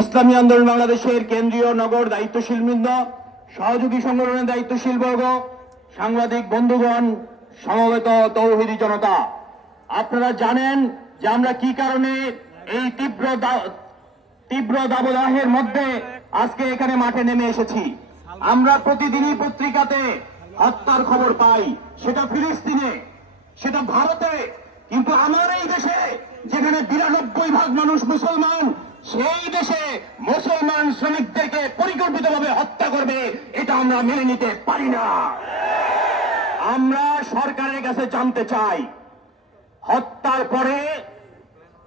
ইসলামী আন্দোলন বাংলাদেশের কেন্দ্রীয় নগর দায়িত্বশীল বৃন্দ, সহযোগী সংগঠনের দায়িত্বশীল বর্গ, সাংবাদিক বন্ধুগণ, সমবেত তৌহিদি জনতা। আপনারা জানেন যে আমরা কি কারণে এই তীব্র তীব্র দাবদাহের মধ্যে আজকে এখানে মাঠে নেমে এসেছি। আমরা প্রতিদিনই পত্রিকাতে হত্যার খবর পাই, সেটা ফিলিস্তিনে, সেটা ভারতে কিন্তু আমার এই দেশে যেখানে বিরানব্বই ভাগ মানুষ মুসলমান, সেই দেশে মুসলমান শ্রমিকদেরকে পরিকল্পিতভাবে হত্যা করবে, এটা আমরা মেনে নিতে পারি না। আমরা সরকারের কাছে জানতে চাই, হত্যার পরে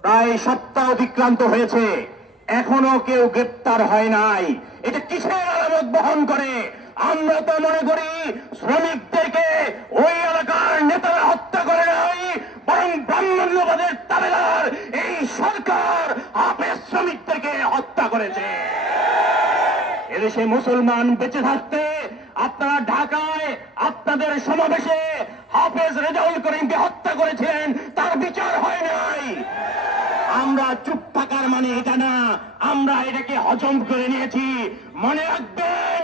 প্রায় সপ্তাহ অতিক্রান্ত হয়েছে, এখনও কেউ গ্রেপ্তার হয় নাই। এটা কিসের আলামত বহন করে? আমরা তো মনে করি শ্রমিকদেরকে ওই এলাকার নেতারা হত্যা করে নাই বরং ব্রাহ্মণ্যবাদের তাবেদার এই সরকার হাফেজ শ্রমিকদেরকে হত্যা করেছে। এদেশে মুসলমান বেঁচে থাকতে আপনারা ঢাকায় আপনাদের সমাবেশে হাফেজ রেজাউল করিমকে হত্যা করেছিলেন, তার বিচার হয় নাই। আমরা চুপ থাকার মানে এটা না, আমরা এটাকে হজম করে নিয়েছি। মনে রাখবেন,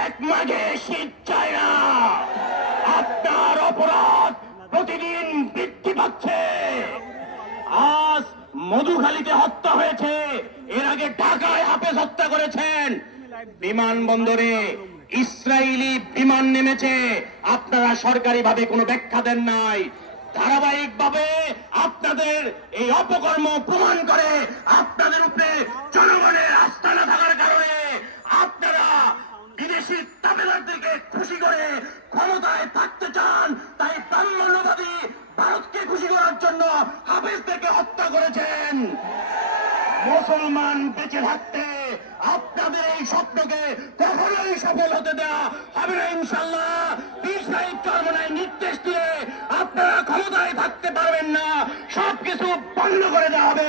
এক মাঘে শীত চায় না। আপনার অপরাধ প্রতিদিন পাচ্ছে। আজ মধুখালীতে হত্যা হয়েছে। এর আগে ঢাকায় হাফেজ হত্যা করেছেন। বিমানবন্দরে ইসরায়েলি বিমান নেমেছে। আপনারা সরকারি ভাবে কোনো ব্যাখ্যা দেন নাই। ধারাবাহিক ভাবে আপনাদের এই অপকর্ম প্রমাণ করে আপনাদের উপরে জনগণের আস্থা না থাকার কারণে আপনারা বিদেশি তামিলনাড়ুদেরকে খুশি করে ক্ষমতায় থাকতে চান ঘোষণা করেছেন। মুসলমান বেঁচে থাকতে আপনাদের এই স্বপ্নকে কখনোই সফল হতে দেওয়া হবে না ইনশাল্লাহ ইসরায়েল চরমনায় নির্দেশ দিয়ে আপনারা ক্ষমতায় থাকতে পারবেন না। সবকিছু বন্ধ করে দেওয়া হবে।